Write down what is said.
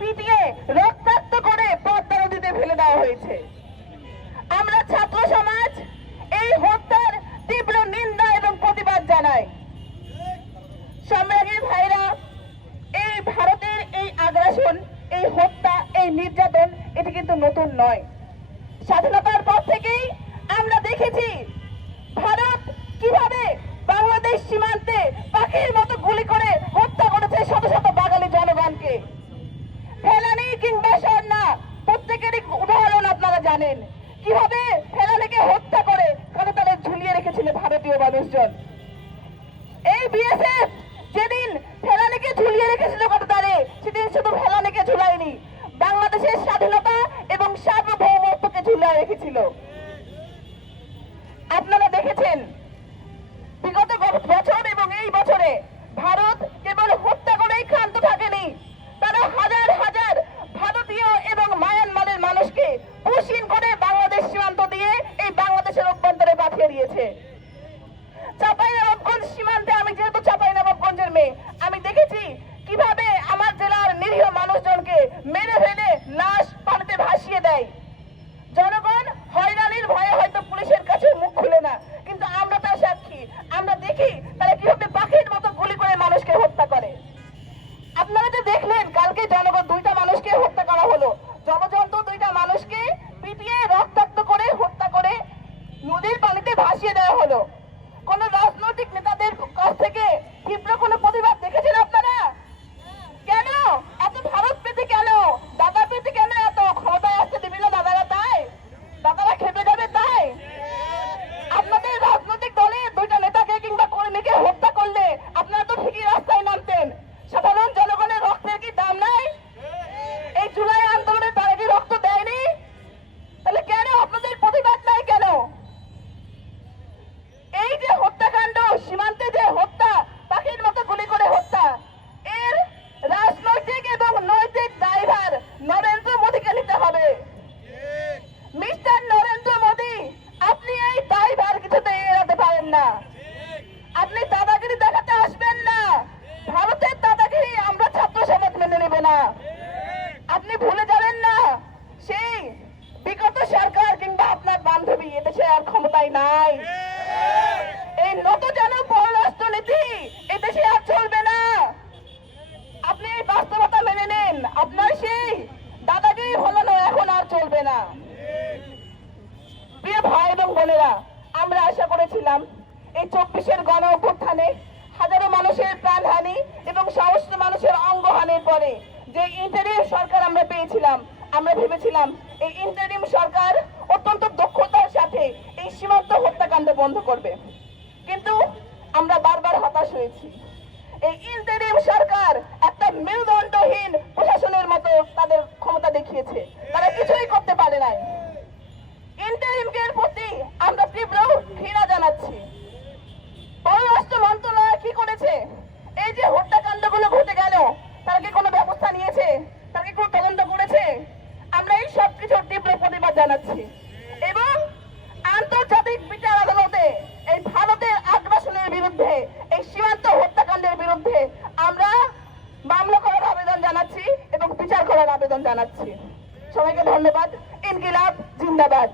পিটিয়ে রক্তাক্ত করে পদ্মা নদীতে ফেলে দেওয়া হয়েছে। আমরা ছাত্র সমাজ এই হত্যার তীব্র নিন্দা এবং প্রতিবাদ জানাই। সম্রাটের ভাইরা, এই ভারতের এই আগ্রাসন, এই হত্যা, এই নির্যাতন, এটি কিন্তু নতুন নয়। স্বাধীনতার পর থেকেই আমরা তীব্র কোনো এই চব্বিশের গণ অভ্যুত্থানে হাজারো মানুষের প্রাণহানি এবং সহস্র মানুষের অঙ্গহানির পরে যে ইন্টারিম সরকার আমরা পেয়েছিলাম, আমরা ভেবেছিলাম এই ইন্টারিম সরকার অত্যন্ত দক্ষতার সাথে এই সীমান্ত হত্যাকাণ্ড বন্ধ করবে। কিন্তু আমরা বারবার হতাশ হয়েছি। এই ইন্টারিম সরকার একটা মেরুদণ্ডহীন প্রশাসন সবার আবেদন জানাচ্ছি। সবাইকে ধন্যবাদ। ইনকিলাব জিন্দাবাদ।